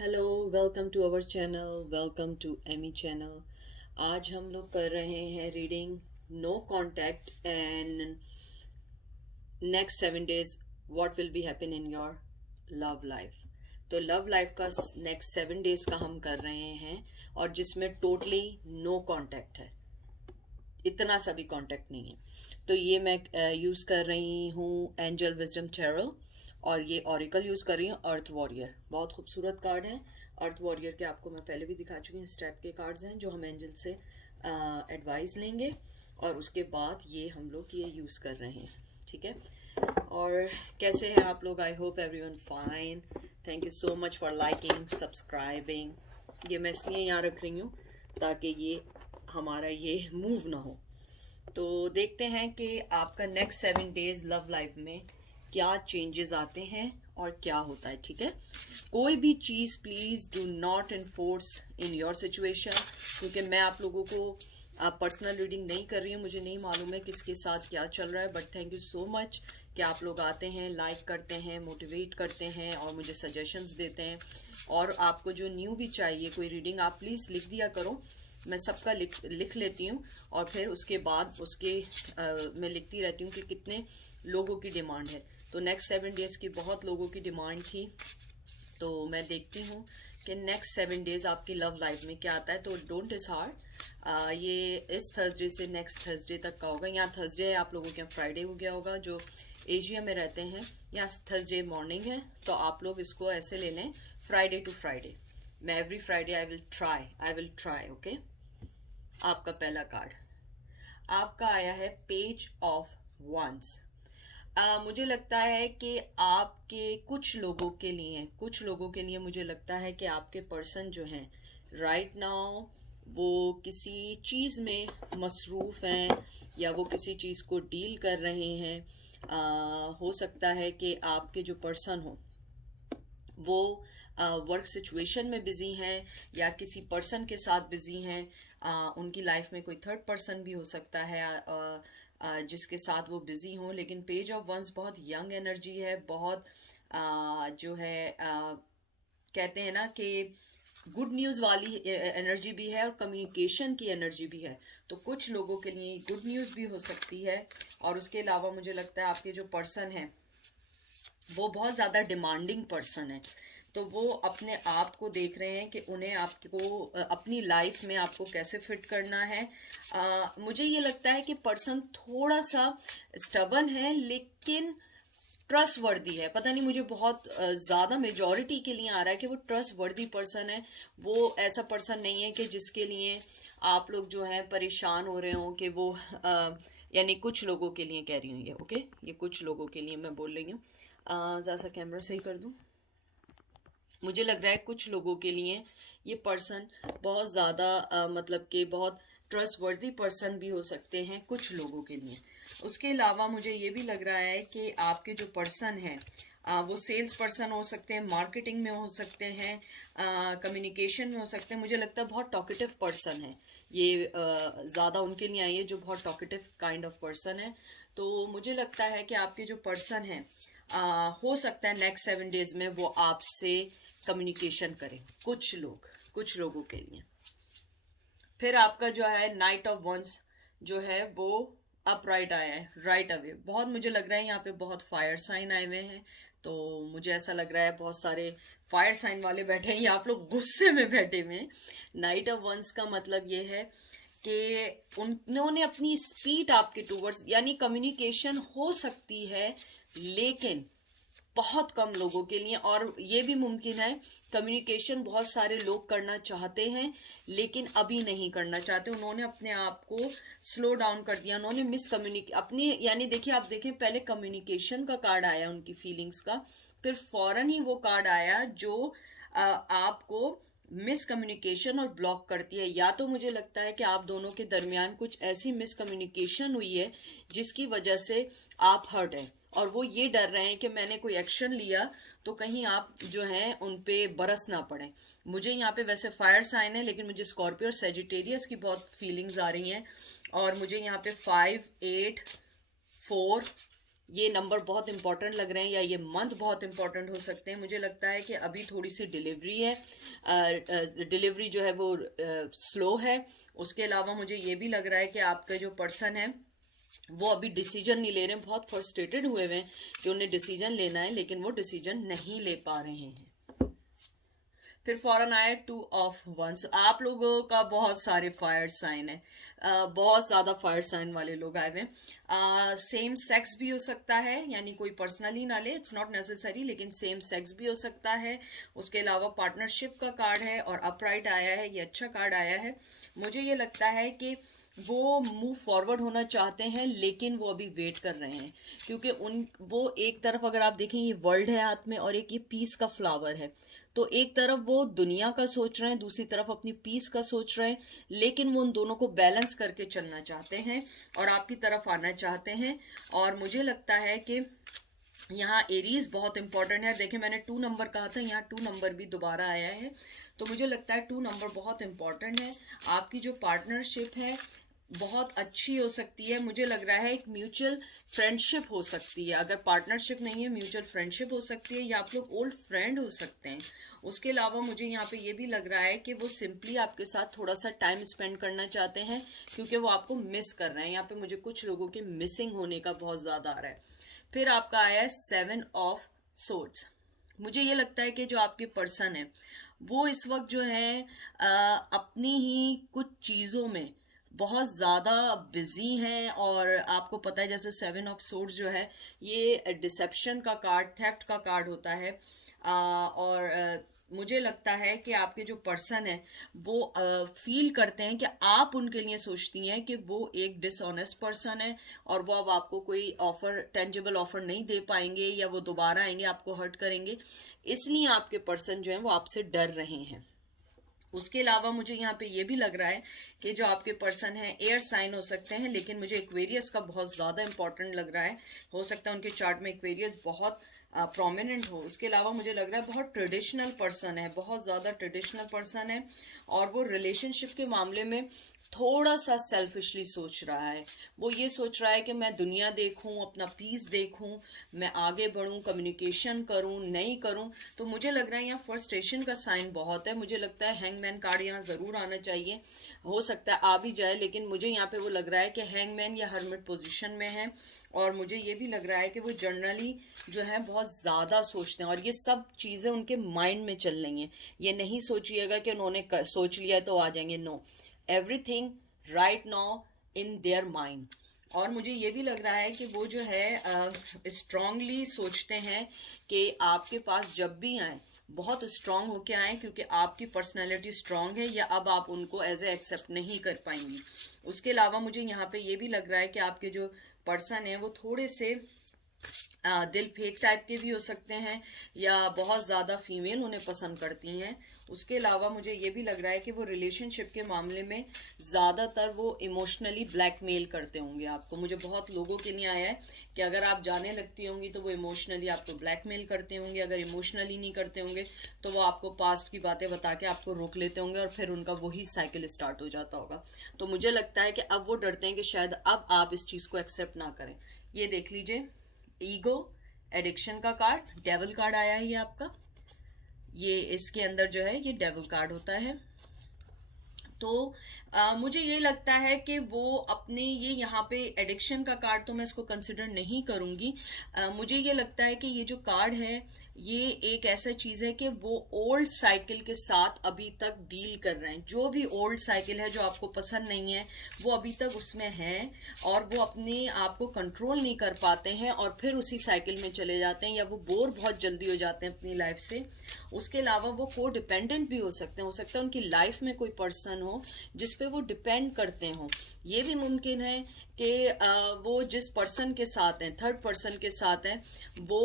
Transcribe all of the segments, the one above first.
Hello, welcome to our channel, welcome to Amy channel. आज हम लोग कर रहे हैं reading no contact and next 7 days what will be happen in your love life. तो love life का next 7 days का हम कर रहे हैं और जिसमें टोटली नो कॉन्टैक्ट है, इतना सा भी कॉन्टैक्ट नहीं है। तो ये मैं यूज़ कर रही हूँ एंजल विजडम टैरो और ये ऑरिकल यूज़ कर रही हूँ अर्थ वॉरियर। बहुत खूबसूरत कार्ड है अर्थ वॉरियर के, आपको मैं पहले भी दिखा चुकी हूँ। इस टाइप के कार्ड्स हैं जो हम एंजल से एडवाइस लेंगे और उसके बाद ये हम लोग ये यूज़ कर रहे हैं। ठीक है, और कैसे हैं आप लोग? I hope everyone fine. Thank you so much for liking, subscribing. ये मैं इसलिए यहाँ रख रही हूँ ताकि ये हमारा ये मूव ना हो। तो देखते हैं कि आपका नेक्स्ट 7 days लव लाइफ में क्या चेंजेस आते हैं और क्या होता है। ठीक है, कोई भी चीज़ please do not enforce in your situation, क्योंकि मैं आप लोगों को पर्सनल रीडिंग नहीं कर रही हूँ। मुझे नहीं मालूम है किसके साथ क्या चल रहा है, but thank you so much कि आप लोग आते हैं, लाइक करते हैं, मोटिवेट करते हैं और मुझे सजेशंस देते हैं। और आपको जो न्यू भी चाहिए कोई रीडिंग, आप प्लीज़ लिख दिया करो, मैं सबका लिख लेती हूँ और फिर उसके बाद उसके मैं लिखती रहती हूँ कि कितने लोगों की डिमांड है। तो नेक्स्ट 7 days की बहुत लोगों की डिमांड थी, तो मैं देखती हूँ कि नेक्स्ट 7 days आपकी लव लाइफ में क्या आता है। तो डोंट इज हार्ड। ये इस थर्सडे से नेक्स्ट थर्सडे तक का होगा। यहाँ थर्सडे है, आप लोगों के यहाँ फ्राइडे हो गया होगा जो एशिया में रहते हैं। यहाँ थर्सडे मॉर्निंग है, तो आप लोग इसको ऐसे ले लें फ्राइडे टू फ्राइडे। मैं every Friday I will try. Okay, आपका पहला कार्ड आपका आया है पेज ऑफ वंस। मुझे लगता है कि आपके कुछ लोगों के लिए मुझे लगता है कि आपके पर्सन जो हैं राइट नाउ वो किसी चीज़ में मसरूफ़ हैं या वो किसी चीज़ को डील कर रहे हैं। हो सकता है कि आपके जो पर्सन हो वो वर्क सिचुएशन में बिजी हैं या किसी पर्सन के साथ बिजी हैं। उनकी लाइफ में कोई थर्ड पर्सन भी हो सकता है जिसके साथ वो बिजी हों। लेकिन पेज ऑफ वंस बहुत यंग एनर्जी है, बहुत जो है कहते हैं ना कि गुड न्यूज़ वाली एनर्जी भी है और कम्युनिकेशन की एनर्जी भी है। तो कुछ लोगों के लिए गुड न्यूज़ भी हो सकती है। और उसके अलावा मुझे लगता है आपके जो पर्सन है वो बहुत ज़्यादा डिमांडिंग पर्सन है। तो वो अपने आप को देख रहे हैं कि उन्हें आपको अपनी लाइफ में आपको कैसे फिट करना है। मुझे ये लगता है कि पर्सन थोड़ा सा स्टबन है लेकिन ट्रस्ट वर्दी है। पता नहीं, मुझे बहुत ज़्यादा मेजॉरिटी के लिए आ रहा है कि वो ट्रस्ट वर्दी पर्सन है। वो ऐसा पर्सन नहीं है कि जिसके लिए आप लोग जो है परेशान हो रहे हो कि वो यानी कुछ लोगों के लिए कह रही हूँ ये। ओके, ये कुछ लोगों के लिए मैं बोल रही हूँ। ज़रा सा कैमरा सही कर दूँ। मुझे लग रहा है कुछ लोगों के लिए ये पर्सन बहुत ज़्यादा मतलब कि बहुत ट्रस्टवर्दी पर्सन भी हो सकते हैं कुछ लोगों के लिए। उसके अलावा मुझे ये भी लग रहा है कि आपके जो पर्सन हैं वो सेल्स पर्सन हो सकते हैं, मार्केटिंग में हो सकते हैं, कम्युनिकेशन में हो सकते हैं। मुझे लगता है बहुत टॉकेटिव पर्सन है ये, ज़्यादा उनके लिए आई है जो बहुत टॉकेटिव काइंड ऑफ पर्सन है। तो मुझे लगता है कि आपके जो पर्सन हैं हो सकता है नेक्स्ट 7 days में वो आपसे कम्युनिकेशन करें, कुछ लोगों के लिए। फिर आपका जो है नाइट ऑफ वंस जो है वो अपराइट आया है, राइट अवे। बहुत मुझे लग रहा है यहाँ पे बहुत फायर साइन आए हुए हैं, तो मुझे ऐसा लग रहा है बहुत सारे फायर साइन वाले बैठे हैं या आप लोग गुस्से में बैठे हुए हैं। नाइट ऑफ वंस का मतलब ये है कि उन्होंने अपनी स्पीड आपके टूवर्ड्स, यानी कम्युनिकेशन हो सकती है लेकिन बहुत कम लोगों के लिए। और ये भी मुमकिन है कम्युनिकेशन बहुत सारे लोग करना चाहते हैं लेकिन अभी नहीं करना चाहते। उन्होंने अपने आप को स्लो डाउन कर दिया, उन्होंने अपनी, यानी देखिए आप देखें पहले कम्युनिकेशन का कार्ड आया उनकी फीलिंग्स का, फिर फौरन ही वो कार्ड आया जो आपको मिसकम्युनिकेशन और ब्लॉक करती है। या तो मुझे लगता है कि आप दोनों के दरमियान कुछ ऐसी मिसकम्युनिकेशन हुई है जिसकी वजह से आप हर्ट हैं और वो ये डर रहे हैं कि मैंने कोई एक्शन लिया तो कहीं आप जो हैं उन पे बरस ना पड़े। मुझे यहाँ पे वैसे फायर साइन है लेकिन मुझे स्कॉर्पियो और सेजिटेरियस की बहुत फीलिंग्स आ रही हैं। और मुझे यहाँ पे 5, 8, 4 ये नंबर बहुत इंपॉर्टेंट लग रहे हैं या ये मंथ बहुत इंपॉर्टेंट हो सकते हैं। मुझे लगता है कि अभी थोड़ी सी डिलीवरी है, डिलीवरी जो है वो स्लो है। उसके अलावा मुझे ये भी लग रहा है कि आपका जो पर्सन है वो अभी डिसीजन नहीं ले रहे हैं, बहुत फ्रस्ट्रेटेड हुए हैं कि उन्हें डिसीजन लेना है लेकिन वो डिसीजन नहीं ले पा रहे हैं। फिर फौरन आया 2 ऑफ वंस। आप लोगों का बहुत सारे फायर साइन है, बहुत ज़्यादा फायर साइन वाले लोग आए हुए हैं। सेम सेक्स भी हो सकता है, यानी कोई पर्सनली ना ले, इट्स नॉट नेसेसरी, लेकिन सेम सेक्स भी हो सकता है। उसके अलावा पार्टनरशिप का कार्ड है और अपराइट आया है, ये अच्छा कार्ड आया है। मुझे ये लगता है कि वो मूव फॉरवर्ड होना चाहते हैं लेकिन वो अभी वेट कर रहे हैं, क्योंकि वो एक तरफ अगर आप देखें ये वर्ल्ड है हाथ में और एक ये पीस का फ्लावर है, तो एक तरफ वो दुनिया का सोच रहे हैं, दूसरी तरफ अपनी पीस का सोच रहे हैं, लेकिन वो उन दोनों को बैलेंस करके चलना चाहते हैं और आपकी तरफ आना चाहते हैं। और मुझे लगता है कि यहाँ एरीज बहुत इंपॉर्टेंट है। देखिए मैंने 2 नंबर कहा था, यहाँ 2 नंबर भी दोबारा आया है, तो मुझे लगता है 2 नंबर बहुत इंपॉर्टेंट है। आपकी जो पार्टनरशिप है बहुत अच्छी हो सकती है। मुझे लग रहा है एक म्यूचुअल फ्रेंडशिप हो सकती है, अगर पार्टनरशिप नहीं है म्यूचुअल फ्रेंडशिप हो सकती है, या आप लोग ओल्ड फ्रेंड हो सकते हैं। उसके अलावा मुझे यहाँ पे ये भी लग रहा है कि वो सिंपली आपके साथ थोड़ा सा टाइम स्पेंड करना चाहते हैं, क्योंकि वो आपको मिस कर रहे हैं। यहाँ पे मुझे कुछ लोगों के मिसिंग होने का बहुत ज़्यादा आ रहा है। फिर आपका आया है 7 ऑफ सोर्ड्स। मुझे ये लगता है कि जो आपके पर्सन है वो इस वक्त जो है अपनी ही कुछ चीज़ों में बहुत ज़्यादा बिजी हैं, और आपको पता है जैसे 7 ऑफ सोर्ड्स जो है ये डिसेप्शन का कार्ड, थेफ्ट का कार्ड होता है। और मुझे लगता है कि आपके जो पर्सन है वो फील करते हैं कि आप उनके लिए सोचती हैं कि वो एक डिसऑनेस्ट पर्सन है और वो अब आपको कोई ऑफर, टेंजिबल ऑफर नहीं दे पाएंगे, या वो दोबारा आएंगे आपको हर्ट करेंगे, इसलिए आपके पर्सन जो है वो आपसे डर रहे हैं। उसके अलावा मुझे यहाँ पे ये भी लग रहा है कि जो आपके पर्सन हैं एयर साइन हो सकते हैं, लेकिन मुझे एक्वेरियस का बहुत ज़्यादा इंपॉर्टेंट लग रहा है। हो सकता है उनके चार्ट में एक्वेरियस बहुत प्रोमिनेंट हो। उसके अलावा मुझे लग रहा है बहुत ट्रेडिशनल पर्सन है, बहुत ज़्यादा ट्रेडिशनल पर्सन है, और वो रिलेशनशिप के मामले में थोड़ा सा सेल्फिशली सोच रहा है। वो ये सोच रहा है कि मैं दुनिया देखूं, अपना पीस देखूं, मैं आगे बढ़ूं, कम्युनिकेशन करूं, नहीं करूं। तो मुझे लग रहा है यहाँ फ्रस्ट्रेशन का साइन बहुत है। मुझे लगता है हैंगमैन कार्ड यहाँ ज़रूर आना चाहिए, हो सकता है आ भी जाए, लेकिन मुझे यहाँ पे वो लग रहा है कि हैंगमैन या हर्मिट पोजीशन में है। और मुझे ये भी लग रहा है कि वो जनरली जो है बहुत ज़्यादा सोचते हैं और ये सब चीज़ें उनके माइंड में चल रही हैं। ये नहीं सोचिएगा कि उन्होंने सोच लिया है तो आ जाएंगे, no, everything right now in their mind. और मुझे ये भी लग रहा है कि वो जो है स्ट्रांगली सोचते हैं कि आपके पास जब भी आए बहुत स्ट्रांग होके आए, क्योंकि आपकी पर्सनैलिटी स्ट्रांग है, या अब आप उनको एज ए एक्सेप्ट नहीं कर पाएंगी। उसके अलावा मुझे यहाँ पे ये भी लग रहा है कि आपके जो पर्सन है वो थोड़े से दिल फेक टाइप के भी हो सकते हैं, या बहुत ज़्यादा फीमेल उन्हें पसंद करती हैं। उसके अलावा मुझे ये भी लग रहा है कि वो रिलेशनशिप के मामले में ज़्यादातर वो इमोशनली ब्लैकमेल करते होंगे आपको। मुझे बहुत लोगों के लिए आया है कि अगर आप जाने लगती होंगी तो वो इमोशनली आपको ब्लैकमेल करते होंगे, अगर इमोशनली नहीं करते होंगे तो वो आपको पास्ट की बातें बता के आपको रोक लेते होंगे, और फिर उनका वही साइकिल स्टार्ट हो जाता होगा। तो मुझे लगता है कि अब वो डरते हैं कि शायद अब आप इस चीज़ को एक्सेप्ट ना करें। ये देख लीजिए, ईगो, एडिक्शन का कार्ड, डेविल कार्ड आया है ये आपका। ये इसके अंदर जो है ये डेविल कार्ड होता है। तो मुझे ये लगता है कि वो अपने ये यहाँ पे एडिक्शन का कार्ड तो मैं इसको कंसिडर नहीं करूँगी। मुझे ये लगता है कि ये जो कार्ड है ये एक ऐसा चीज़ है कि वो ओल्ड साइकिल के साथ अभी तक डील कर रहे हैं। जो भी ओल्ड साइकिल है जो आपको पसंद नहीं है वो अभी तक उसमें है, और वो अपने आप को कंट्रोल नहीं कर पाते हैं और फिर उसी साइकिल में चले जाते हैं, या वो बोर बहुत जल्दी हो जाते हैं अपनी लाइफ से। उसके अलावा वो को डिपेंडेंट भी हो सकते हैं, हो सकता है उनकी लाइफ में कोई पर्सन हो जिस पे वो डिपेंड करते हो। ये भी मुमकिन है कि वो जिस पर्सन के साथ हैं, थर्ड पर्सन के साथ हैं, वो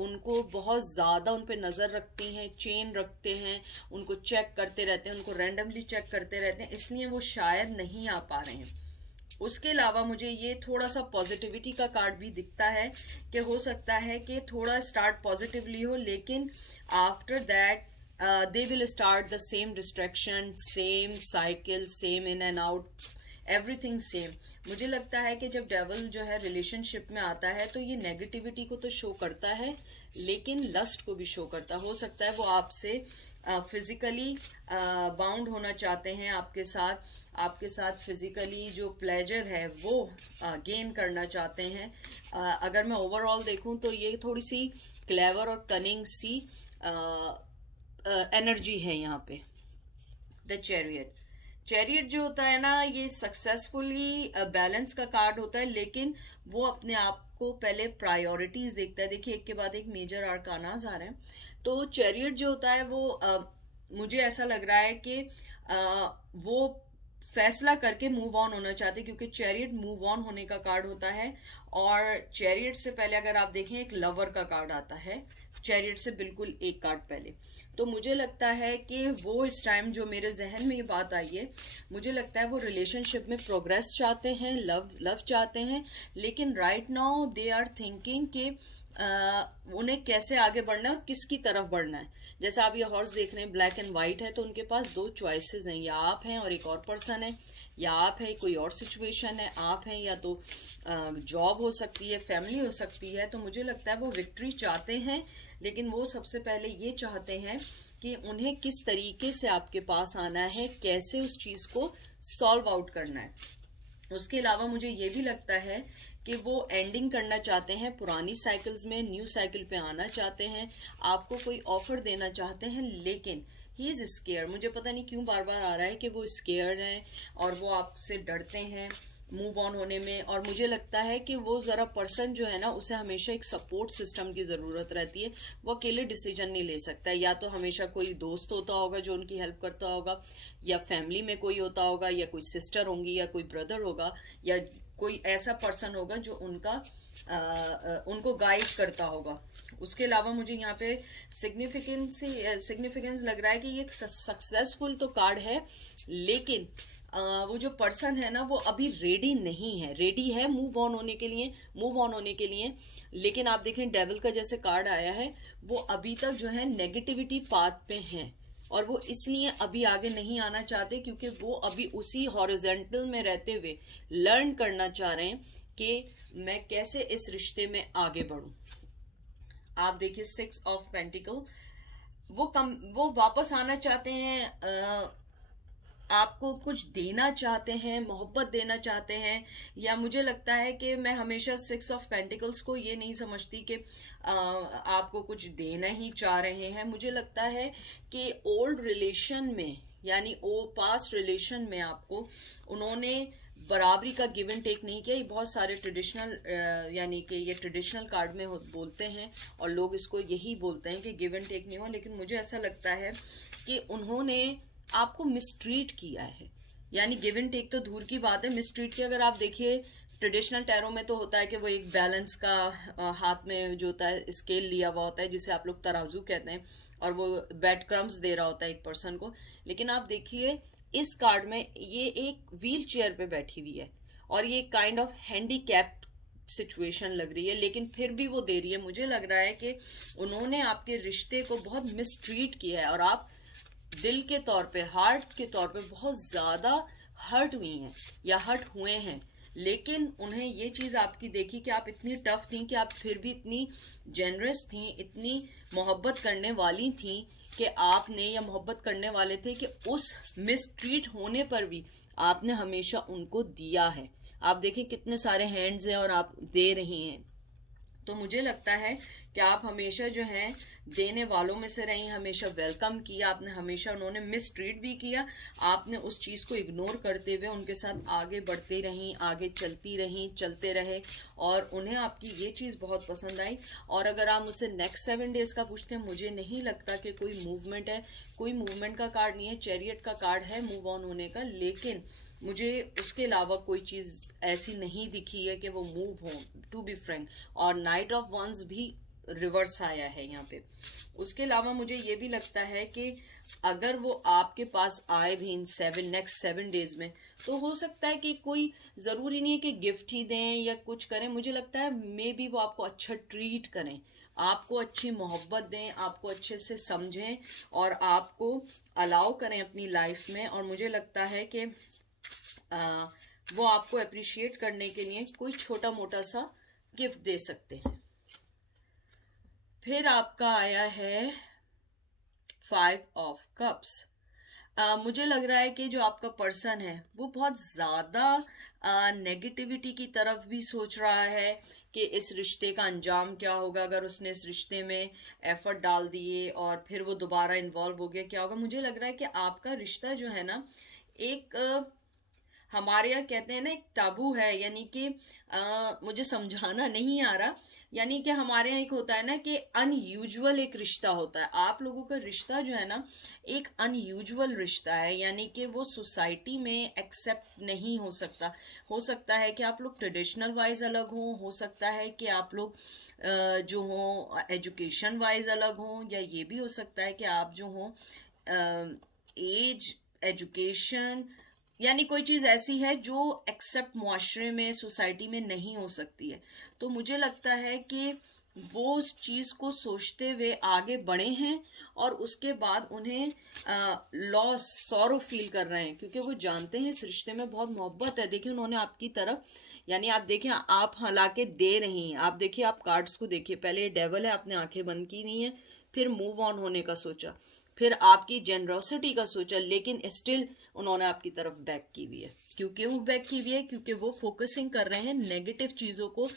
उनको बहुत ज़्यादा उन पे नज़र रखती हैं, चेन रखते हैं, उनको चेक करते रहते हैं, उनको रैंडमली चेक करते रहते हैं, इसलिए वो शायद नहीं आ पा रहे हैं। उसके अलावा मुझे ये थोड़ा सा पॉजिटिविटी का कार्ड भी दिखता है कि हो सकता है कि थोड़ा स्टार्ट पॉजिटिवली हो, लेकिन after that they will start the same distraction, same cycle, same in and out, everything same. मुझे लगता है कि जब डेविल जो है रिलेशनशिप में आता है तो ये नेगेटिविटी को तो शो करता है लेकिन लस्ट को भी शो करता है। हो सकता है वो आपसे फिजिकली बाउंड होना चाहते हैं, आपके साथ फिजिकली जो प्लेजर है वो गेन करना चाहते हैं। अगर मैं ओवरऑल देखूं तो ये थोड़ी सी क्लेवर और कनिंग सी एनर्जी है यहाँ पे। द चैरियट जो होता है ना, ये सक्सेसफुली बैलेंस का कार्ड होता है, लेकिन वो अपने आप को पहले प्रायोरिटीज देखता है। देखिए एक के बाद एक मेजर आर्कानाज आ रहे हैं। तो चैरियट जो होता है वो मुझे ऐसा लग रहा है कि वो फैसला करके मूव ऑन होना चाहते हैं, क्योंकि चैरियट मूव ऑन होने का कार्ड होता है। और चैरियट से पहले अगर आप देखें एक लवर का कार्ड आता है, चैरियट से बिल्कुल एक कार्ड पहले। तो मुझे लगता है कि वो इस टाइम जो मेरे जहन में ये बात आई है, मुझे लगता है वो रिलेशनशिप में प्रोग्रेस चाहते हैं, लव चाहते हैं, लेकिन right now they are thinking कि उन्हें कैसे आगे बढ़ना है और किसकी तरफ बढ़ना है। जैसे आप ये हॉर्स देख रहे हैं, ब्लैक एंड व्हाइट है, तो उनके पास दो चॉइसेस हैं, या आप हैं और एक और पर्सन है, या आप है कोई और सिचुएशन है, आप हैं या तो जॉब हो सकती है, फैमिली हो सकती है। तो मुझे लगता है वो विक्ट्री चाहते हैं, लेकिन वो सबसे पहले ये चाहते हैं कि उन्हें किस तरीके से आपके पास आना है, कैसे उस चीज को सॉल्व आउट करना है। उसके अलावा मुझे ये भी लगता है कि वो एंडिंग करना चाहते हैं पुरानी साइकिल्स में, न्यू साइकिल पे आना चाहते हैं, आपको कोई ऑफर देना चाहते हैं, लेकिन ही इज स्केयर। मुझे पता नहीं क्यों बार बार आ रहा है कि वो स्केयर हैं और वो आपसे डरते हैं मूव ऑन होने में। और मुझे लगता है कि वो जरा पर्सन जो है ना, उसे हमेशा एक सपोर्ट सिस्टम की जरूरत रहती है। वो अकेले डिसीजन नहीं ले सकता है, या तो हमेशा कोई दोस्त होता होगा जो उनकी हेल्प करता होगा, या फैमिली में कोई होता होगा, या कोई सिस्टर होंगी, या कोई ब्रदर होगा, या कोई ऐसा पर्सन होगा जो उनको गाइड करता होगा। उसके अलावा मुझे यहाँ पे सिग्निफिकेंस लग रहा है कि ये एक सक्सेसफुल तो कार्ड है, लेकिन वो जो पर्सन है ना, वो अभी रेडी नहीं है, रेडी है मूव ऑन होने के लिए। लेकिन आप देखें डेविल का जैसे कार्ड आया है, वो अभी तक जो है नेगेटिविटी पाथ पे हैं, और वो इसलिए अभी आगे नहीं आना चाहते क्योंकि वो अभी उसी हॉरिजॉन्टल में रहते हुए लर्न करना चाह रहे हैं कि मैं कैसे इस रिश्ते में आगे बढ़ूं। आप देखिए 6 ऑफ पेंटिकल, वो वापस आना चाहते हैं, आपको कुछ देना चाहते हैं, मोहब्बत देना चाहते हैं। या मुझे लगता है कि मैं हमेशा 6 ऑफ पेंटिकल्स को ये नहीं समझती कि आपको कुछ देना ही चाह रहे हैं। मुझे लगता है कि ओल्ड रिलेशन में, यानी पास्ट रिलेशन में आपको उन्होंने बराबरी का गिव एंड टेक नहीं किया। ये बहुत सारे ट्रेडिशनल यानी कि ये ट्रेडिशनल कार्ड में बोलते हैं और लोग इसको यही बोलते हैं कि गिव एंड टेक नहीं हो, लेकिन मुझे ऐसा लगता है कि उन्होंने आपको मिसट्रीट किया है। यानी गिव एंड टेक तो दूर की बात है, मिसट्रीट की अगर आप देखिए ट्रेडिशनल टैरो में तो होता है कि वो एक बैलेंस का हाथ में जो होता है स्केल लिया हुआ होता है, जिसे आप लोग तराजू कहते हैं, और वो बेड क्रम्स दे रहा होता है एक पर्सन को। लेकिन आप देखिए इस कार्ड में ये एक व्हील चेयर पे बैठी हुई है और ये काइंड ऑफ हैंडीकैप्ड सिचुएशन लग रही है, लेकिन फिर भी वो दे रही है। मुझे लग रहा है कि उन्होंने आपके रिश्ते को बहुत मिसट्रीट किया है और आप दिल के तौर पे, हार्ट के तौर पे बहुत ज्यादा हर्ट हुई हैं या हर्ट हुए हैं। लेकिन उन्हें ये चीज आपकी देखी कि आप इतनी टफ थी, कि आप फिर भी इतनी जेनरस थी, इतनी मोहब्बत करने वाली थी कि आपने, या मोहब्बत करने वाले थे कि उस मिसट्रीट होने पर भी आपने हमेशा उनको दिया है। आप देखें कितने सारे हैंड्स हैं और आप दे रही हैं। तो मुझे लगता है कि आप हमेशा जो है देने वालों में से रही, हमेशा वेलकम किया आपने, हमेशा उन्होंने मिसट्रीट भी किया, आपने उस चीज को इग्नोर करते हुए उनके साथ आगे बढ़ती रही, आगे चलती रही, चलते रहे, और उन्हें आपकी ये चीज बहुत पसंद आई। और अगर आप मुझसे नेक्स्ट 7 डेज का पूछते हैं, मुझे नहीं लगता कि कोई मूवमेंट है, कोई मूवमेंट का कार्ड नहीं है। चैरियट का कार्ड है मूव ऑन होने का, लेकिन मुझे उसके अलावा कोई चीज ऐसी नहीं दिखी है कि वो मूव हो, टू बी फ्रैंक। और नाइट ऑफ वंस भी रिवर्स आया है यहाँ पे। उसके अलावा मुझे ये भी लगता है कि अगर वो आपके पास आए भी इन नेक्स्ट 7 डेज में, तो हो सकता है कि कोई जरूरी नहीं है कि गिफ्ट ही दें या कुछ करें। मुझे लगता है मे बी वो आपको अच्छा ट्रीट करें, आपको अच्छी मोहब्बत दें, आपको अच्छे से समझें और आपको अलाउ करें अपनी लाइफ में। और मुझे लगता है कि वो आपको अप्रिशिएट करने के लिए कोई छोटा मोटा सा गिफ्ट दे सकते हैं। फिर आपका आया है 5 ऑफ कप्स। मुझे लग रहा है कि जो आपका पर्सन है वो बहुत ज़्यादा नेगेटिविटी की तरफ भी सोच रहा है कि इस रिश्ते का अंजाम क्या होगा अगर उसने इस रिश्ते में एफर्ट डाल दिए और फिर वो दोबारा इन्वॉल्व हो गया, क्या होगा। मुझे लग रहा है कि आपका रिश्ता जो है ना, एक हमारे यहाँ कहते हैं ना, एक ताबू है, यानी कि मुझे समझाना नहीं आ रहा, यानी कि हमारे यहाँ एक होता है ना कि अनयूजुअल एक रिश्ता होता है। आप लोगों का रिश्ता जो है ना एक अनयूजुअल रिश्ता है, यानी कि वो सोसाइटी में एक्सेप्ट नहीं हो सकता है कि आप लोग ट्रेडिशनल वाइज अलग हो सकता है कि आप लोग जो हो एजुकेशन वाइज अलग हो, या ये भी हो सकता है कि आप जो हो एज, एजुकेशन, यानी कोई चीज़ ऐसी है जो एक्सेप्ट मुआशरे में, सोसाइटी में नहीं हो सकती है। तो मुझे लगता है कि वो उस चीज़ को सोचते हुए आगे बढ़े हैं और उसके बाद उन्हें लॉस, सॉरो फील कर रहे हैं, क्योंकि वो जानते हैं इस रिश्ते में बहुत मोहब्बत है। देखिए उन्होंने आपकी तरफ, यानी आप देखिए आप हालांकि दे रही हैं, आप देखिए आप कार्ड्स को देखिए, पहले डेविल है, आपने आंखें बंद की हुई हैं, फिर मूव ऑन होने का सोचा, फिर आपकी जेनरोसिटी का सोचा, लेकिन स्टिल उन्होंने आपकी तरफ बैक की हुई है। क्योंकि वो बैक की हुई है क्योंकि वो फोकसिंग कर रहे हैं नेगेटिव चीज़ों को।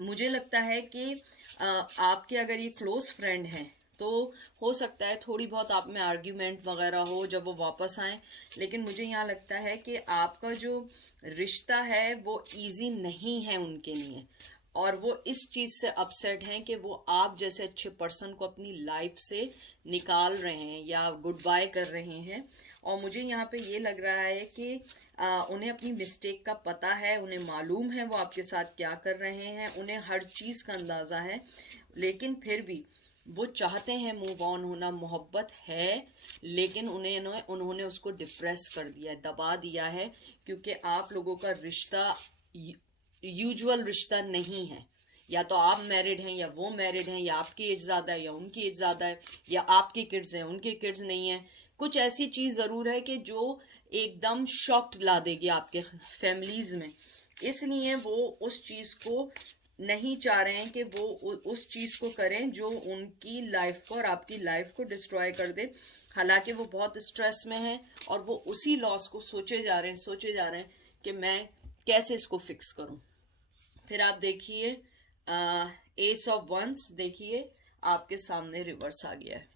मुझे लगता है कि आपके अगर ये क्लोज फ्रेंड हैं तो हो सकता है थोड़ी बहुत आप में आर्ग्यूमेंट वगैरह हो जब वो वापस आए, लेकिन मुझे यहाँ लगता है कि आपका जो रिश्ता है वो इजी नहीं है उनके लिए, और वो इस चीज़ से अपसेट हैं कि वो आप जैसे अच्छे पर्सन को अपनी लाइफ से निकाल रहे हैं या गुड बाय कर रहे हैं। और मुझे यहाँ पे ये लग रहा है कि उन्हें अपनी मिस्टेक का पता है, उन्हें मालूम है वो आपके साथ क्या कर रहे हैं, उन्हें हर चीज़ का अंदाज़ा है, लेकिन फिर भी वो चाहते हैं मूव ऑन होना, मोहब्बत है, लेकिन उन्होंने उसको डिप्रेस कर दिया है, दबा दिया है, क्योंकि आप लोगों का रिश्ता यूजुअल रिश्ता नहीं है। या तो आप मैरिड हैं या वो मैरिड हैं, या आपकी एज ज़्यादा है या उनकी एज ज़्यादा है, या आपके किड्स हैं उनके किड्स नहीं हैं। कुछ ऐसी चीज़ ज़रूर है कि जो एकदम शॉक्ड ला देगी आपके फैमिलीज़ में, इसलिए वो उस चीज़ को नहीं चाह रहे हैं कि वो उस चीज़ को करें जो उनकी लाइफ को और आपकी लाइफ को डिस्ट्रॉय कर दे। हालांकि वो बहुत स्ट्रेस में हैं और वो उसी लॉस को सोचे जा रहे हैं कि मैं कैसे इसको फिक्स करूं। फिर आप देखिए एस ऑफ वंस, देखिए आपके सामने रिवर्स आ गया है।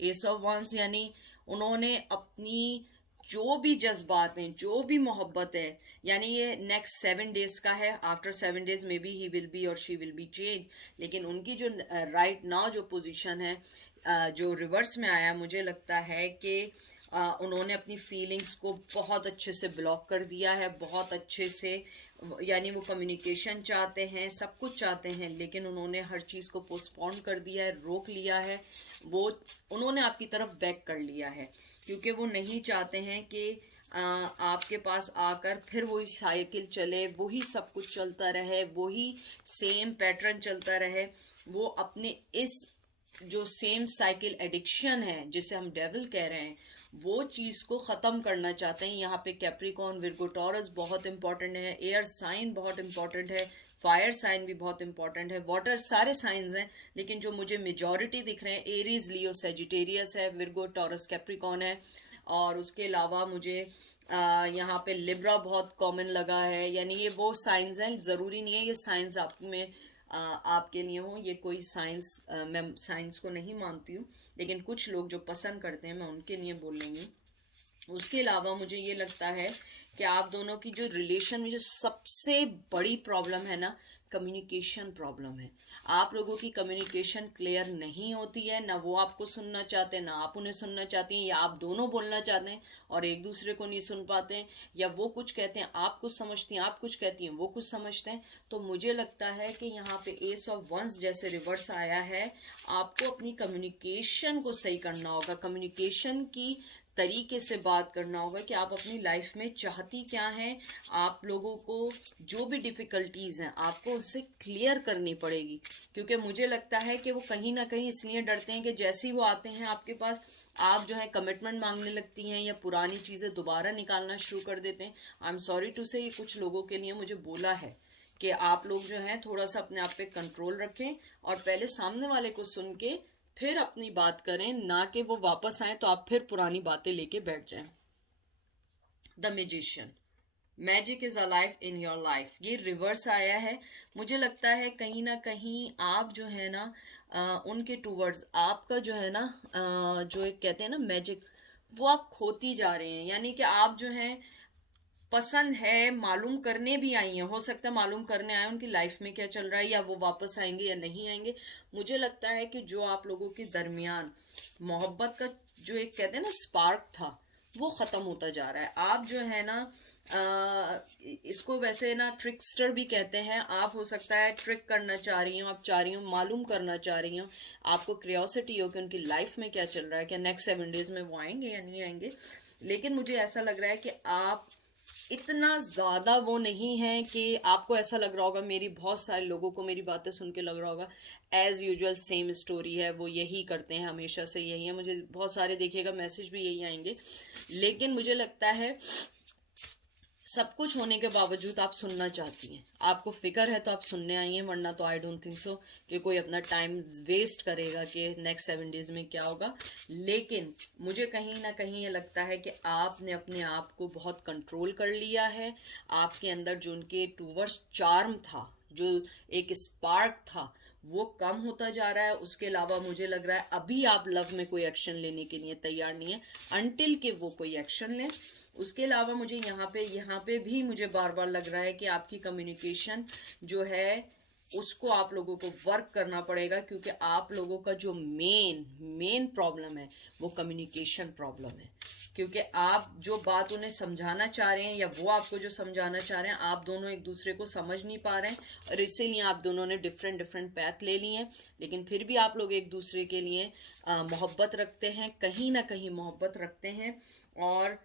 एस ऑफ वंस यानी उन्होंने अपनी जो भी जज्बात हैं, जो भी मोहब्बत है, यानी ये नेक्स्ट 7 डेज का है, after 7 days may be he will be और शी विल बी चेंज, लेकिन उनकी जो राइट नाउ जो पोजीशन है जो रिवर्स में आया, मुझे लगता है कि उन्होंने अपनी फीलिंग्स को बहुत अच्छे से ब्लॉक कर दिया है, बहुत अच्छे से, यानी वो कम्युनिकेशन चाहते हैं, सब कुछ चाहते हैं, लेकिन उन्होंने हर चीज़ को पोस्टपोन कर दिया है, रोक लिया है, वो उन्होंने आपकी तरफ बैक कर लिया है, क्योंकि वो नहीं चाहते हैं कि आपके पास आकर फिर वही साइकिल चले, वही सब कुछ चलता रहे, वही सेम पैटर्न चलता रहे। वो अपने इस जो सेम साइकिल एडिक्शन है जिसे हम डेविल कह रहे हैं, वो चीज़ को ख़त्म करना चाहते हैं। यहाँ पे कैप्रिकॉर्न, विर्गो, टॉरस बहुत इंपॉर्टेंट है, एयर साइन बहुत इंपॉर्टेंट है, फायर साइन भी बहुत इंपॉर्टेंट है, वाटर, सारे साइंस हैं, लेकिन जो मुझे मेजॉरिटी दिख रहे हैं एरीज, लियो, सेजिटेरियस है, विर्गो, टॉरस, कैप्रिकॉर्न है, और उसके अलावा मुझे यहाँ पे लिब्रा बहुत कॉमन लगा है। यानी ये वो साइंस हैं, ज़रूरी नहीं है ये साइंस आप में आपके लिए हो, ये कोई साइंस, मैं साइंस को नहीं मानती हूँ, लेकिन कुछ लोग जो पसंद करते हैं मैं उनके लिए बोलेंगी। उसके अलावा मुझे ये लगता है कि आप दोनों की जो रिलेशन में जो सबसे बड़ी प्रॉब्लम है ना, कम्युनिकेशन प्रॉब्लम है। आप लोगों की कम्युनिकेशन क्लियर नहीं होती है, ना वो आपको सुनना चाहते हैं ना आप उन्हें सुनना चाहती हैं, या आप दोनों बोलना चाहते हैं और एक दूसरे को नहीं सुन पाते हैं, या वो कुछ कहते हैं आप कुछ समझती हैं, आप कुछ कहती हैं वो कुछ समझते हैं। तो मुझे लगता है कि यहाँ पे एस ऑफ वंस जैसे रिवर्स आया है, आपको अपनी कम्युनिकेशन को सही करना होगा, कम्युनिकेशन की तरीके से बात करना होगा कि आप अपनी लाइफ में चाहती क्या हैं। आप लोगों को जो भी डिफ़िकल्टीज हैं आपको उससे क्लियर करनी पड़ेगी, क्योंकि मुझे लगता है कि वो कहीं ना कहीं इसलिए डरते हैं कि जैसे ही वो आते हैं आपके पास, आप जो है कमिटमेंट मांगने लगती हैं या पुरानी चीज़ें दोबारा निकालना शुरू कर देते हैं। आई एम सॉरी टू से, ये कुछ लोगों के लिए मुझे बोला है कि आप लोग जो हैं थोड़ा सा अपने आप पे कंट्रोल रखें और पहले सामने वाले को सुन के फिर अपनी बात करें, ना कि वो वापस आए तो आप फिर पुरानी बातें लेके बैठ जाएं। The magician, magic is alive in your life, ये रिवर्स आया है। मुझे लगता है कहीं ना कहीं आप जो है ना उनके टूवर्ड्स आपका जो है ना जो एक कहते हैं ना मैजिक, वो आप खोती जा रहे हैं। यानी कि आप जो हैं पसंद है, मालूम करने भी आई हैं, हो सकता है मालूम करने आए उनकी लाइफ में क्या चल रहा है, या वो वापस आएंगे या नहीं आएंगे। मुझे लगता है कि जो आप लोगों के दरमियान मोहब्बत का जो एक कहते हैं ना स्पार्क था, वो खत्म होता जा रहा है। आप जो है ना इसको वैसे ना ट्रिकस्टर भी कहते हैं। आप हो सकता है ट्रिक करना चाह रही हो, आप चाह रही हो मालूम करना चाह रही हो, आपको क्यूरियोसिटी हो कि उनकी लाइफ में क्या चल रहा है, क्या नेक्स्ट 7 डेज में वो आएंगे या नहीं आएंगे। लेकिन मुझे ऐसा लग रहा है कि आप इतना ज्यादा वो नहीं है कि आपको ऐसा लग रहा होगा, मेरी बहुत सारे लोगों को मेरी बातें सुन के लग रहा होगा एज यूजुअल सेम स्टोरी है, वो यही करते हैं, हमेशा से यही है। मुझे बहुत सारे देखिएगा मैसेज भी यही आएंगे। लेकिन मुझे लगता है सब कुछ होने के बावजूद आप सुनना चाहती हैं, आपको फिक्र है तो आप सुनने आई हैं, वरना तो आई डोंट थिंक सो कि कोई अपना टाइम वेस्ट करेगा कि नेक्स्ट 7 डेज में क्या होगा। लेकिन मुझे कहीं ना कहीं ये लगता है कि आपने अपने आप को बहुत कंट्रोल कर लिया है। आपके अंदर जो उनके टूवर्ड्स चार्म था, जो एक स्पार्क था, वो कम होता जा रहा है। उसके अलावा मुझे लग रहा है अभी आप लव में कोई एक्शन लेने के लिए तैयार नहीं है अनटिल कि वो कोई एक्शन लें। उसके अलावा मुझे यहाँ पे भी मुझे बार बार लग रहा है कि आपकी कम्युनिकेशन जो है उसको आप लोगों को वर्क करना पड़ेगा, क्योंकि आप लोगों का जो मेन प्रॉब्लम है वो कम्युनिकेशन प्रॉब्लम है। क्योंकि आप जो बात उन्हें समझाना चाह रहे हैं या वो आपको जो समझाना चाह रहे हैं, आप दोनों एक दूसरे को समझ नहीं पा रहे हैं, और इसीलिए आप दोनों ने डिफरेंट पैथ ले लिए हैं। लेकिन फिर भी आप लोग एक दूसरे के लिए मोहब्बत रखते हैं, कहीं ना कहीं मोहब्बत रखते हैं। और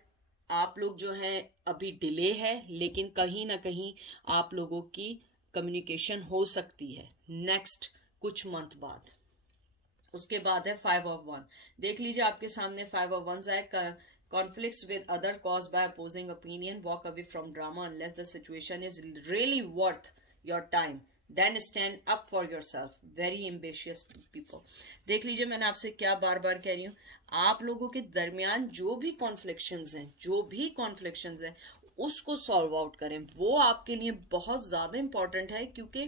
आप लोग जो हैं अभी डिले है, लेकिन कहीं ना कहीं आप लोगों की कम्युनिकेशन हो सकती है नेक्स्ट कुछ मंथ बाद। उसके बाद है 5 ऑफ 1। देख लीजिए आपके सामने 5 ऑफ 1 आए। conflicts with other caused by opposing opinion, walk away from drama unless the situation is really worth your time, then stand up for yourself, very ambitious people। देख लीजिए मैंने आपसे क्या बार बार कह रही हूँ, आप लोगों के दरमियान जो भी कॉन्फ्लिक्शंस हैं उसको सॉल्व आउट करें। वो आपके लिए बहुत ज़्यादा इम्पॉर्टेंट है, क्योंकि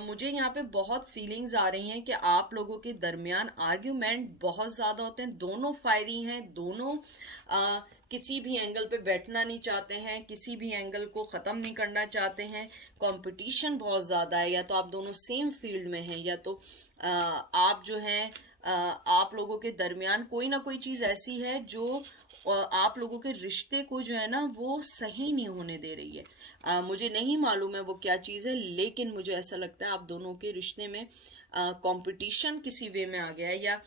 मुझे यहाँ पे बहुत फीलिंग्स आ रही हैं कि आप लोगों के दरमियान आर्ग्यूमेंट बहुत ज़्यादा होते हैं, दोनों फायरी हैं, दोनों किसी भी एंगल पे बैठना नहीं चाहते हैं, किसी भी एंगल को ख़त्म नहीं करना चाहते हैं। कंपटीशन बहुत ज़्यादा है, या तो आप दोनों सेम फील्ड में हैं, या तो आप जो हैं आप लोगों के दरमियान कोई ना कोई चीज़ ऐसी है जो आप लोगों के रिश्ते को जो है ना वो सही नहीं होने दे रही है। मुझे नहीं मालूम है वो क्या चीज़ है, लेकिन मुझे ऐसा लगता है आप दोनों के रिश्ते में कंपटीशन किसी वे में आ गया है, या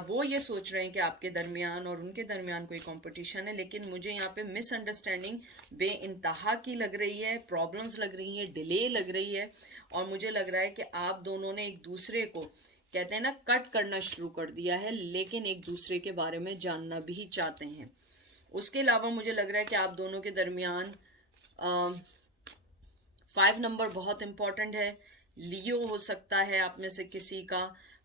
वो ये सोच रहे हैं कि आपके दरमियान और उनके दरमियान कोई कंपटीशन है। लेकिन मुझे यहाँ पे मिसअंडरस्टैंडिंग बेइंतहा की लग रही है, प्रॉब्लम्स लग रही हैं, डिले लग रही है, और मुझे लग रहा है कि आप दोनों ने एक दूसरे को कहते हैं ना कट करना शुरू कर दिया है, लेकिन एक दूसरे के बारे में जानना भी चाहते हैं। उसके अलावा मुझे लग रहा है कि आप दोनों के दरमियान 5 नंबर बहुत इम्पॉर्टेंट है। लियो हो सकता है आप में से किसी का,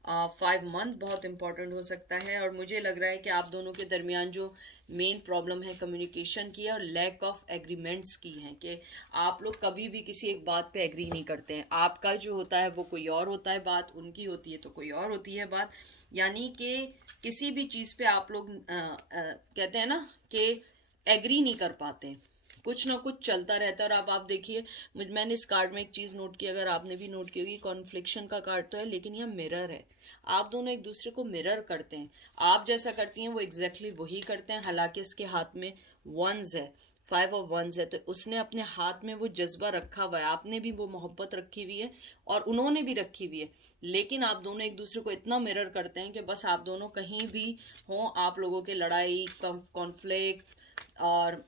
5 मंथ बहुत इम्पॉर्टेंट हो सकता है। और मुझे लग रहा है कि आप दोनों के दरमियान जो मेन प्रॉब्लम है कम्युनिकेशन की है और लैक ऑफ एग्रीमेंट्स की है, कि आप लोग कभी भी किसी एक बात पे एग्री नहीं करते हैं। आपका जो होता है वो कोई और होता है बात, उनकी होती है तो कोई और होती है बात। यानी कि किसी भी चीज़ पे आप लोग कहते हैं ना कि एग्री नहीं कर पाते, कुछ ना कुछ चलता रहता है। और अब आप देखिए, मैंने इस कार्ड में एक चीज़ नोट की, अगर आपने भी नोट की होगी, कॉन्फ्लिक्शन का कार्ड तो है लेकिन यह मिरर है। आप दोनों एक दूसरे को मिरर करते हैं, आप जैसा करती हैं वो एग्जैक्टली वही करते हैं, हालांकि इसके हाथ में वंस है। 5 ऑफ वंस है, तो उसने अपने हाथ में वो जज्बा रखा हुआ है, आपने भी वो मोहब्बत रखी हुई है और उन्होंने भी रखी हुई है, लेकिन आप दोनों एक दूसरे को इतना मिरर करते हैं कि बस आप दोनों कहीं भी हों, आप लोगों के लड़ाई, कॉन्फ्लिक्ट और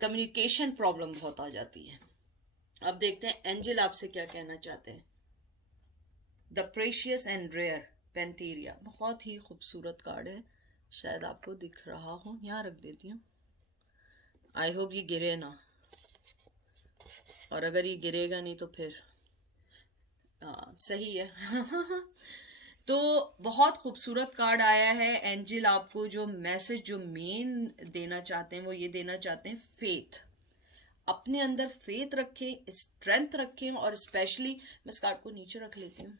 कम्युनिकेशन प्रॉब्लम बहुत आ जाती है। अब देखते हैं एंजल आपसे क्या कहना चाहते हैं। द प्रेशियस एंड रेयर पेंथीरिया, बहुत ही खूबसूरत कार्ड है, शायद आपको दिख रहा हो, यहाँ रख देती हूँ। आई होप ये गिरे ना, और अगर ये गिरेगा नहीं तो फिर सही है। तो बहुत खूबसूरत कार्ड आया है। एंजल आपको जो मैसेज, जो मेन देना चाहते हैं वो ये देना चाहते हैं, फेथ, अपने अंदर फेथ रखें, स्ट्रेंथ रखें, और स्पेशली मैं इस कार्ड को नीचे रख लेती हूँ,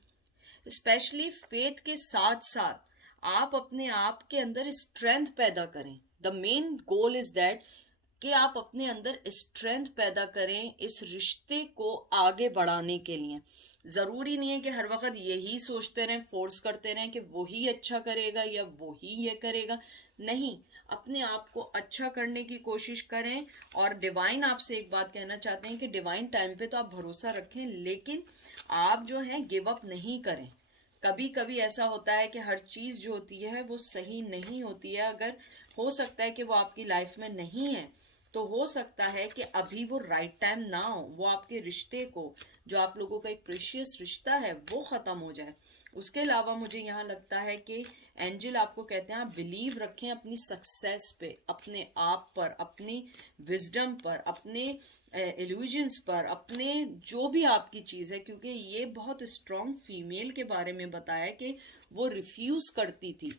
स्पेशली फेथ के साथ साथ आप अपने आप के अंदर स्ट्रेंथ पैदा करें। The main goal is that कि आप अपने अंदर स्ट्रेंथ पैदा करें इस रिश्ते को आगे बढ़ाने के लिए। ज़रूरी नहीं है कि हर वक्त यही सोचते रहें, फोर्स करते रहें कि वही अच्छा करेगा या वही ये करेगा, नहीं, अपने आप को अच्छा करने की कोशिश करें। और डिवाइन आपसे एक बात कहना चाहते हैं कि डिवाइन टाइम पे तो आप भरोसा रखें, लेकिन आप जो हैं गिव अप नहीं करें। कभी कभी ऐसा होता है कि हर चीज़ जो होती है वो सही नहीं होती है, अगर हो सकता है कि वो आपकी लाइफ में नहीं है, तो हो सकता है कि अभी वो राइट टाइम ना हो, वो आपके रिश्ते को, जो आप लोगों का एक प्रेशियस रिश्ता है, वो ख़त्म हो जाए। उसके अलावा मुझे यहाँ लगता है कि एंजल आपको कहते हैं आप बिलीव रखें अपनी सक्सेस पे, अपने आप पर, अपनी विजडम पर, अपने इल्यूजन्स पर, अपने जो भी आपकी चीज़ है, क्योंकि ये बहुत स्ट्रॉन्ग फीमेल के बारे में बताया कि वो रिफ्यूज़ करती थी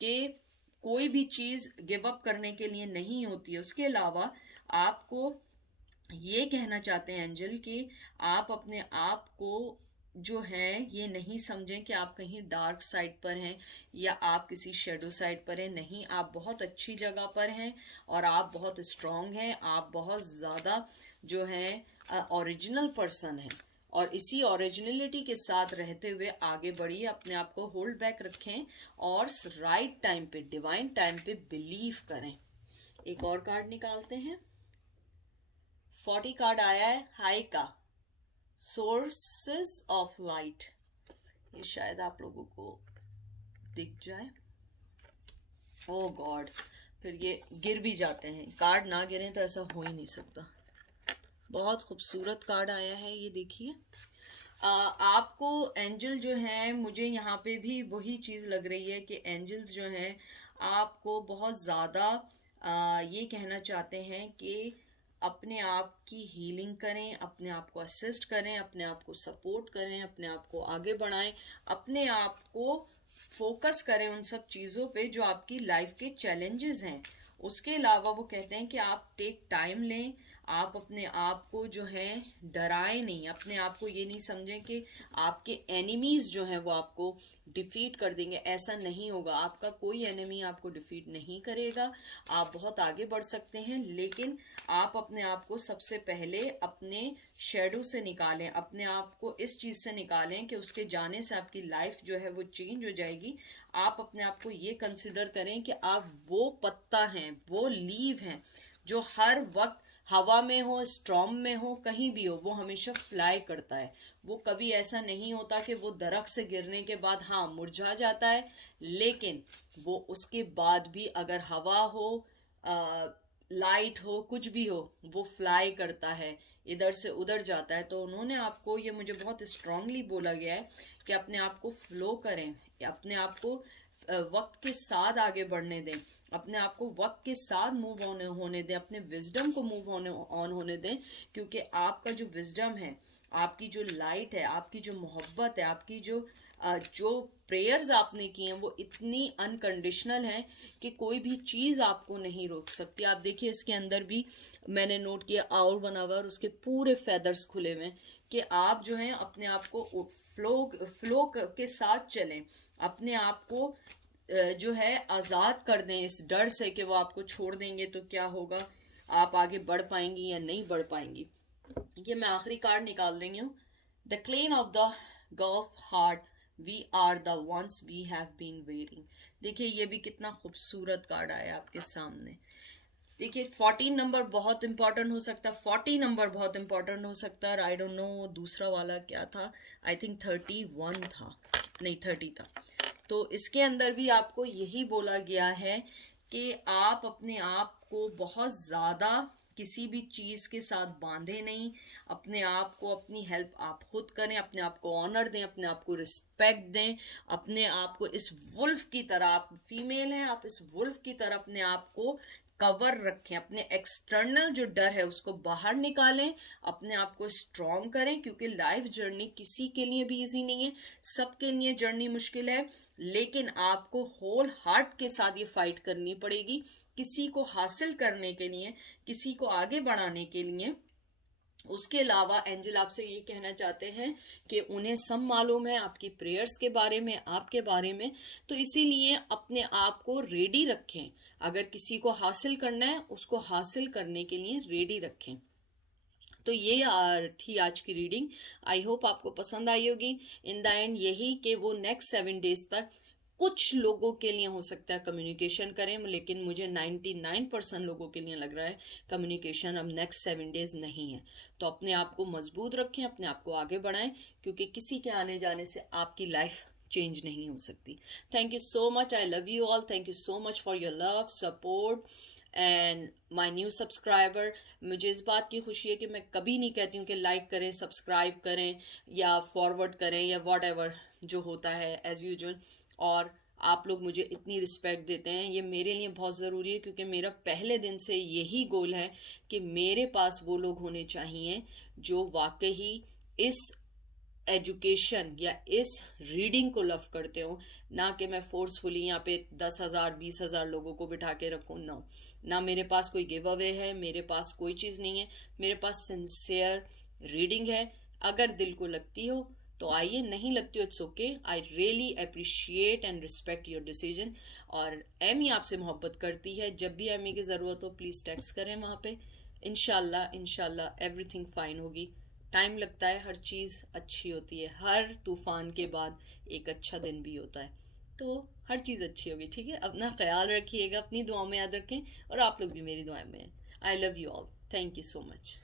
कि कोई भी चीज़ गिव अप करने के लिए नहीं होती है। उसके अलावा आपको ये कहना चाहते हैं एंजल कि आप अपने आप को जो है ये नहीं समझें कि आप कहीं डार्क साइड पर हैं या आप किसी शेडो साइड पर हैं, नहीं, आप बहुत अच्छी जगह पर हैं और आप बहुत स्ट्रांग हैं, आप बहुत ज़्यादा जो हैं ओरिजिनल पर्सन हैं, और इसी ओरिजिनलिटी के साथ रहते हुए आगे बढ़िए, अपने आप को होल्ड बैक रखें और राइट टाइम पे, डिवाइन टाइम पे बिलीव करें। एक और कार्ड निकालते हैं। 40 कार्ड आया है हाई का, सोर्सेस ऑफ लाइट, ये शायद आप लोगों को दिख जाए। ओ गॉड, फिर ये गिर भी जाते हैं, कार्ड ना गिरे तो ऐसा हो ही नहीं सकता। बहुत खूबसूरत कार्ड आया है, ये देखिए। आपको एंजल जो हैं, मुझे यहाँ पे भी वही चीज़ लग रही है कि एंजल्स जो हैं आपको बहुत ज़्यादा ये कहना चाहते हैं कि अपने आप की हीलिंग करें, अपने आप को असिस्ट करें, अपने आप को सपोर्ट करें, अपने आप को आगे बढ़ाएं, अपने आप को फोकस करें उन सब चीज़ों पे जो आपकी लाइफ के चैलेंजेस हैं। उसके अलावा वो कहते हैं कि आप टेक टाइम लें, आप अपने आप को जो है डराएं नहीं, अपने आप को ये नहीं समझें कि आपके एनिमीज जो हैं वो आपको डिफीट कर देंगे, ऐसा नहीं होगा। आपका कोई एनिमी आपको डिफीट नहीं करेगा, आप बहुत आगे बढ़ सकते हैं, लेकिन आप अपने आप को सबसे पहले अपने शेडो से निकालें, अपने आप को इस चीज़ से निकालें कि उसके जाने से आपकी लाइफ जो है वो चेंज हो जाएगी। आप अपने आप को ये कंसिडर करें कि आप वो पत्ता हैं, वो लीव हैं जो हर वक्त हवा में हो, स्टॉर्म में हो, कहीं भी हो, वो हमेशा फ्लाई करता है। वो कभी ऐसा नहीं होता कि वो दरख्त से गिरने के बाद हाँ मुरझा जाता है, लेकिन वो उसके बाद भी अगर हवा हो, लाइट हो, कुछ भी हो, वो फ्लाई करता है, इधर से उधर जाता है। तो उन्होंने आपको, ये मुझे बहुत स्ट्रांगली बोला गया है कि अपने आप को फ्लो करें, अपने आप को वक्त के साथ आगे बढ़ने दें, अपने आप को वक्त के साथ मूव ऑन होने दें, अपने विजडम को मूव ऑन होने दें, क्योंकि आपका जो विजडम है, आपकी जो लाइट है, आपकी जो मोहब्बत है, आपकी जो प्रेयर्स आपने की हैं वो इतनी अनकंडीशनल हैं कि कोई भी चीज़ आपको नहीं रोक सकती। आप देखिए इसके अंदर भी मैंने नोट किया आउल बना हुआ और उसके पूरे फेदर्स खुले हुए हैं कि आप जो हैं अपने आप को फ्लो के साथ चलें, अपने आप को जो है आज़ाद कर दें इस डर से कि वो आपको छोड़ देंगे तो क्या होगा, आप आगे बढ़ पाएंगी या नहीं बढ़ पाएंगी। ये मैं आखिरी कार्ड निकाल रही हूँ, the clan of the gulf heart, we are the ones we have been waiting. देखिए ये भी कितना खूबसूरत कार्ड आया आपके सामने। देखिए 14 नंबर बहुत इंपॉर्टेंट हो सकता है, 40 नंबर बहुत इंपॉर्टेंट हो सकता है, और आई डोंट नो दूसरा वाला क्या था, आई थिंक 31 था, नहीं 30 था। तो इसके अंदर भी आपको यही बोला गया है कि आप अपने आप को बहुत ज़्यादा किसी भी चीज़ के साथ बांधे नहीं, अपने आप को, अपनी हेल्प आप खुद करें, अपने आप को ऑनर दें, अपने आप को रिस्पेक्ट दें, अपने आप को इस वुल्फ की तरह, आप फीमेल हैं, आप इस वुल्फ की तरह अपने आप को कवर रखें, अपने एक्सटर्नल जो डर है उसको बाहर निकालें, अपने आप को स्ट्रॉन्ग करें, क्योंकि लाइफ जर्नी किसी के लिए भी इजी नहीं है, सबके लिए जर्नी मुश्किल है, लेकिन आपको होल हार्ट के साथ ये फाइट करनी पड़ेगी किसी को हासिल करने के लिए, किसी को आगे बढ़ाने के लिए। उसके अलावा एंजल आपसे ये कहना चाहते हैं कि उन्हें सब मालूम है आपकी प्रेयर्स के बारे में, आपके बारे में, तो इसीलिए अपने आप को रेडी रखें, अगर किसी को हासिल करना है उसको हासिल करने के लिए रेडी रखें। तो ये थी आज की रीडिंग, आई होप आपको पसंद आई होगी। इन द एंड यही कि वो नेक्स्ट 7 डेज तक कुछ लोगों के लिए हो सकता है कम्युनिकेशन करें, लेकिन मुझे 99% लोगों के लिए लग रहा है कम्युनिकेशन अब नेक्स्ट 7 डेज नहीं है। तो अपने आप को मजबूत रखें, अपने आप को आगे बढ़ाएं, क्योंकि किसी के आने जाने से आपकी लाइफ चेंज नहीं हो सकती। Thank you so much, I love you all, thank you so much for your love, support and my new subscriber. मुझे इस बात की खुशी है कि मैं कभी नहीं कहती हूँ कि लाइक करें, सब्सक्राइब करें या फॉरवर्ड करें या वॉट एवर जो होता है एज यूजुअल, और आप लोग मुझे इतनी रिस्पेक्ट देते हैं, ये मेरे लिए बहुत ज़रूरी है, क्योंकि मेरा पहले दिन से यही गोल है कि मेरे पास वो लोग होने चाहिए जो वाकई इस एजुकेशन या इस रीडिंग को लव करते हो, ना कि मैं फोर्सफुली यहाँ पे 10,000 20,000 लोगों को बिठा के रखूँ। ना मेरे पास कोई गिव अवे है, मेरे पास कोई चीज़ नहीं है, मेरे पास सिंसियर रीडिंग है। अगर दिल को लगती हो तो आइए, नहीं लगती हो it's okay, I really appreciate and respect your decision. और एमी आपसे मोहब्बत करती है, जब भी एमी की ज़रूरत हो प्लीज़ टेक्स्ट करें वहाँ पे। इंशाल्लाह इंशाल्लाह एवरीथिंग फाइन होगी। टाइम लगता है, हर चीज़ अच्छी होती है, हर तूफान के बाद एक अच्छा दिन भी होता है, तो हर चीज़ अच्छी होगी। ठीक है, अपना ख्याल रखिएगा, अपनी दुआओं में याद रखें, और आप लोग भी मेरी दुआओं में हैं। I love you all, thank you so much.